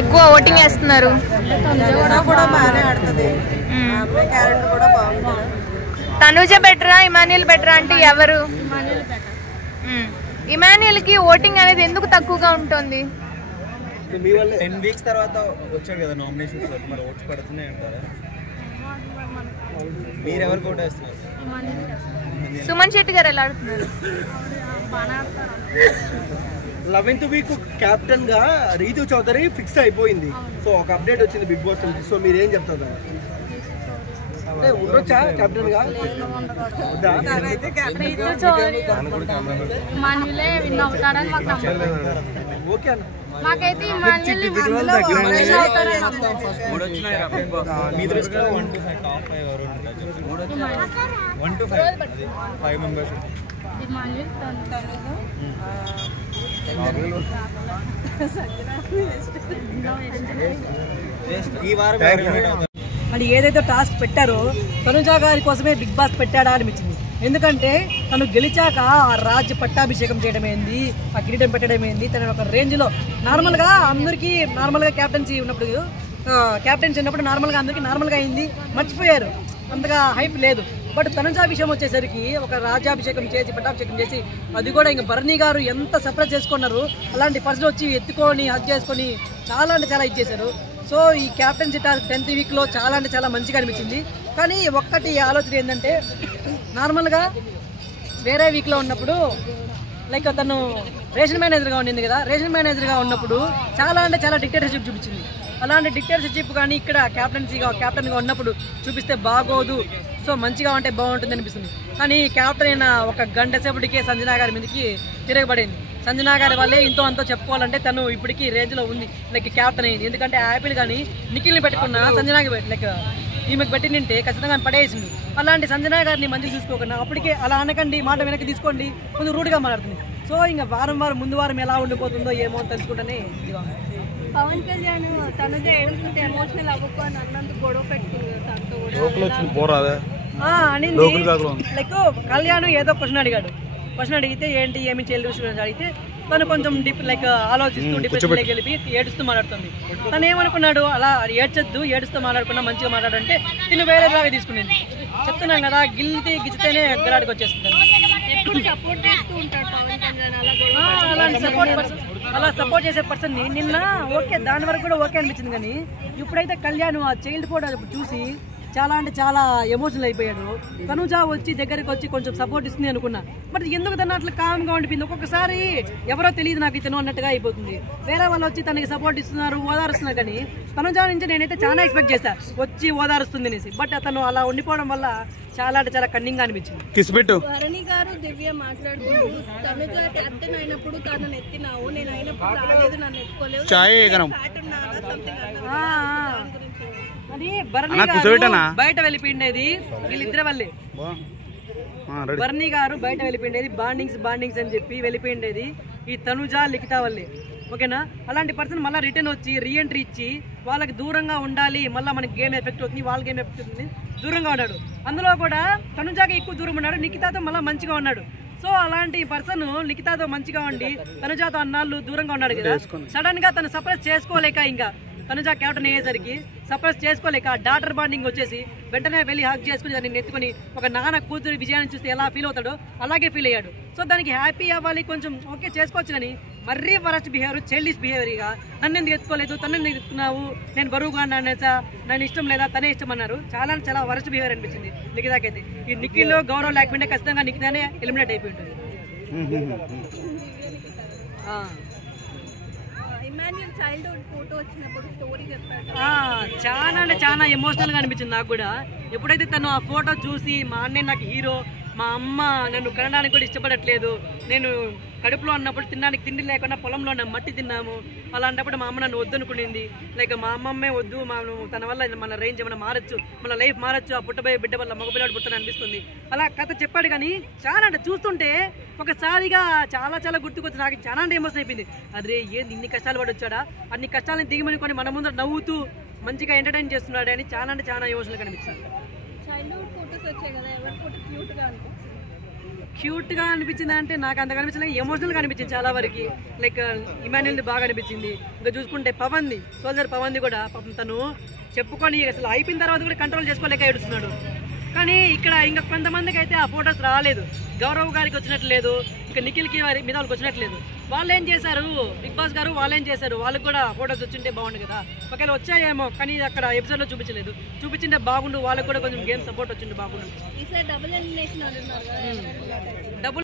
ఎక్కువ ఓటింగ్ వేస్తున్నారు? తనుజ బెటరా ఇమాన్యుయల్ బెటరా అంటే ఎవరు? ఇమాన్యుయల్ కి ఓటింగ్ అనేది ఎందుకు తక్కువగా ఉంటుంది? 10 వీక్స్ తర్వాత వచ్చాడు కదా నామినేషన్స్, మరి ఓట్స్ పడుతున్నాయి అంటారా? మీరు ఎవరికి ఓట్ వేస్తున్నారు? సుమన్ శెట్టి గారు ఎలా ఆడుతున్నారు? 11th వీక్ కెప్టెన్ గా రీతు చౌదరి ఫిక్స్ అయిపోయింది. సో ఒక అప్డేట్ వచ్చింది బిగ్ బాస్ నుంచి. సో మీరు ఏం చెప్తారు? ఉండొచ్చా కెప్టెన్ గా? ఓకే అన్న, మాకైతే మీ దృష్టిలో 1 to 5 టాప్ 5 ఎవరు ఉంటారు? 1 to 5 మెంబర్స్. ఈ వారం మరి ఏదైతే టాస్క్ పెట్టారో తనుజా గారి కోసమే బిగ్ బాస్ పెట్టాడా అనిపించింది. ఎందుకంటే తను గెలిచాక ఆ రాజ్య పట్టాభిషేకం చేయడం ఏంది, ఆ కిరీటం పెట్టడం ఏంది, తన ఒక రేంజ్లో నార్మల్గా అందరికీ నార్మల్గా క్యాప్టెన్సీ ఉన్నప్పుడు నార్మల్గా అందరికీ నార్మల్గా అయింది, మర్చిపోయారు, అంతగా హైప్ లేదు. బట్ తనుజా విషయం వచ్చేసరికి ఒక రాజ్యాభిషేకం చేసి పట్టాభిషేకం చేసి అది కూడా ఇంకా భరణి గారు ఎంత సర్ప్రైజ్ చేసుకున్నారు. అలాంటి పర్సన్ వచ్చి ఎత్తుకొని హక్ చేసుకొని చాలా అంటే చాలా ఇచ్చేశారు. సో ఈ క్యాప్టెన్సీ టాస్క్ 10th వీక్లో చాలా అంటే చాలా మంచిగా అనిపించింది. కానీ ఒక్కటి ఆలోచన ఏంటంటే నార్మల్గా వేరే వీక్లో ఉన్నప్పుడు లైక్ తను రేషన్ మేనేజర్గా ఉండింది కదా, రేషన్ మేనేజర్గా ఉన్నప్పుడు చాలా అంటే చాలా డిక్టేటర్షిప్ చూపించింది. అలాంటి డిక్టేటర్షిప్ కానీ ఇక్కడ క్యాప్టెన్గా ఉన్నప్పుడు చూపిస్తే బాగోదు. సో మంచిగా ఉంటే బాగుంటుంది అనిపిస్తుంది. కానీ క్యాప్టెన్ అయిన ఒక గంట సేపటికే సంజనా గారి మీదకి తిరగబడింది. సంజనా గారి వల్లే ఇంతో అంతో చెప్పుకోవాలంటే తను ఇప్పటికీ రేంజ్లో ఉంది, లైక్ క్యాప్టెన్ అయింది. ఎందుకంటే యాపిల్ కానీ నిఖిల్ని పెట్టుకున్న సంజనాకి లైక్ ఈమెకు పెట్టింటే ఖచ్చితంగా పడేసింది. అలాంటి సంజనా గారిని మంచిగా చూసుకోకుండా అప్పటికే అలా అనకండి, మాట వెనక్కి తీసుకోండి, కొంచెం రూడ్గా మాట్లాడుతుంది. సో ఇంకా ముందు వారం ఎలా ఉండిపోతుందో ఏమో అని తెలుసుకుంటేనే పవన్ కళ్యాణ్ తనుజ ఏడుస్తుంటే ఎమోషనల్ అవ్వకు అని అన్నందుకు గొడవ పెట్టుకుంది. లైక్ కళ్యాణ్ ఏదో క్వశ్చన్ అడిగాడు. క్వశ్చన్ అడిగితే ఏంటి ఏమి చేయలేదు అడిగితే తను కొంచెం లైక్ ఆలోచిస్తూ డిప్రెషన్లోకి వెళ్ళి ఏడుస్తూ మాట్లాడుతుంది. తను ఏమనుకున్నాడు, అలా ఏడుస్తూ మాట్లాడుకున్నా మంచిగా మాట్లాడంటే తిను వేరేలాగా తీసుకునేది. చెప్తున్నాను కదా, గిచ్చితేనే ఎగ్గరాడికి వచ్చేస్తుంది. అలా సపోర్ట్ చేసే పర్సన్ ని నిన్న ఓకే దాని వరకు కూడా ఓకే అనిపించింది. కానీ ఇప్పుడైతే కళ్యాణ్ ఆ చైల్డ్ ఫోటో చూసి చాలా అంటే చాలా ఎమోషనల్ అయిపోయాడు. తనుజా వచ్చి దగ్గరికి వచ్చి కొంచెం సపోర్ట్ ఇస్తుంది అనుకున్నా, బట్ ఎందుకు తను అట్లా కామ్గా ఉండిపోయింది. ఒక్కొక్కసారి ఎవరో తెలియదు నాకు ఇతను అన్నట్టుగా అయిపోతుంది. వేరే వాళ్ళు వచ్చి తనకి సపోర్ట్ ఇస్తున్నారు, ఓదారుస్తున్నారు. కానీ తనుజా నుంచి నేనైతే చాలా ఎక్స్పెక్ట్ చేశా వచ్చి ఓదారుస్తుంది అనేసి. బట్ అతను అలా ఉండిపోవడం వల్ల చాలా అంటే చాలా కన్నింగ్ అనిపించింది. భరణి గారు దివ్య మాట్లాడుతూ తనుజ కెప్టెన్ అయినప్పుడు తనను ఎత్తినావు, నేను అయినప్పుడు రాలేదు, నన్ను ఎత్తుకోలేదు, అది భరణి బయట వెళ్ళిపోయిండేది వీళ్ళిద్దరి వల్లే. భరణి గారు బయట వెళ్ళిపోయిండేది బాండింగ్స్ అని చెప్పి వెళ్ళిపోయిండేది ఈ తనుజ లిఖిత వల్లే. ఓకేనా? అలాంటి పర్సన్ మళ్ళీ రిటర్న్ వచ్చి రీఎంట్రీ ఇచ్చి వాళ్ళకి దూరంగా ఉండాలి, మళ్ళీ మనకి గేమ్ ఎఫెక్ట్ అవుతుంది, వాళ్ళ గేమ్ ఎఫెక్ట్ అవుతుంది, దూరంగా ఉన్నాడు. అందులో కూడా తనుజాకి ఎక్కువ దూరం ఉన్నాడు, నిఖితాతో మళ్ళీ మంచిగా ఉన్నాడు. సో అలాంటి పర్సన్ నిఖితాతో మంచిగా ఉండి తనుజాతో అన్నాళ్ళు దూరంగా ఉన్నాడు కదా. సడన్ గా తను సర్ప్రైజ్ చేసుకోలేక ఇంకా తనుజా క్యాప్టెన్ అయ్యేసరికి సర్ప్రైజ్ చేసుకోలేక డాటర్ బాండింగ్ వచ్చేసి వెంటనే వెళ్ళి హక్ చేసుకుని దాన్ని ఎత్తుకుని ఒక నాన్న కూతురు విజయాన్ని చూస్తే ఎలా ఫీల్ అవుతాడో అలాగే ఫీల్ అయ్యాడు. సో దానికి హ్యాపీ అవ్వాలి, కొంచెం ఓకే చేసుకోవచ్చు. కానీ మరీ వరస్ట్ బిహేవియర్, చైల్డిష్ బిహేవియర్గా నన్ను ఎందుకు ఎత్తుకోలేదు, తను ఎందుకు ఎత్తుకున్నావు, నేను బరువుగా అన్నానేసా, నన్ను ఇష్టం లేదా తనే ఇష్టం అన్నారు. చాలా చాలా వరస్ట్ బిహేవియర్ అనిపించింది నిఖితాకైతే. ఈ నిఖిల్లో గౌరవం లేకపోతే ఖచ్చితంగా నిఖితానే ఎలిమినేట్ అయిపోయి ఉంటుంది. చాలా అంటే చాలా ఎమోషనల్ గా అనిపించింది నాకు కూడా. ఎప్పుడైతే తను ఆ ఫోటో చూసి మా అన్నయ్య నాకు హీరో, మా అమ్మ నన్ను కనడానికి కూడా ఇష్టపడట్లేదు, నేను కడుపులో ఉన్నప్పుడు తినడానికి తిండి లేకుండా పొలంలో మట్టి తిన్నాము, అలాంటప్పుడు మా అమ్మ నన్ను వద్దనుకునింది, లైక్ మా అమ్మమ్మే వద్దు, తన వల్ల మన రేంజ్ ఏమైనా మారచ్చు, మన లైఫ్ మారచ్చు, ఆ పుట్టబోయే బిడ్డ వల్ల మగపిల్లాడు పుట్టని అనిపిస్తుంది. అలా కథ చెప్పాడు. కానీ చాలా అంటే చూస్తుంటే ఒకసారిగా చాలా చాలా గుర్తుకొచ్చి నాకు చాలా అంటే ఎమోషన్ అయిపోయింది. అదే ఏంది ఇన్ని కష్టాలు పడి వచ్చాడా, అన్ని కష్టాలను దిగమనుకొని మన ముందు నవ్వుతూ మంచిగా ఎంటర్టైన్ చేస్తున్నాడు అని చాలా అంటే చాలా ఎమోషనల్ కనిపించింది. క్యూట్ గా అనిపించింది అంటే నాకు అంత కనిపించలేదు, ఎమోషనల్ గా అనిపించింది చాలా వరకు. లైక్ ఇమాన్యుల్ బాగా అనిపించింది. ఇంకా చూసుకుంటే పవన్ది, సోల్జర్ పవన్ది కూడా పాపం తను చెప్పుకొని అసలు అయిపోయిన తర్వాత కూడా కంట్రోల్ చేసుకోలేక ఏడుస్తున్నాడు. కానీ ఇక్కడ ఇంకా కొంతమందికి అయితే ఆ ఫొటోస్ రాలేదు. గౌరవ్ గారికి వచ్చినట్లు లేదు, ఇంకా నిఖిల్కి మీద వాళ్ళకి వచ్చినట్లు లేదు. వాళ్ళు ఏం చేశారు, బిగ్ బాస్ గారు వాళ్ళు ఏం చేశారు, వాళ్ళకి కూడా ఫొటోస్ వచ్చింటే బాగుండు కదా. ఒకవేళ వచ్చాయేమో కానీ అక్కడ ఎపిసోడ్ లో చూపించలేదు. చూపించింటే బాగుండు, వాళ్ళకి కూడా కొంచెం గేమ్ సపోర్ట్ వచ్చింటే బాగుండు. ఈసారి డబుల్ ఎలిమినేషన్ అంటున్నారు కదా. డబుల్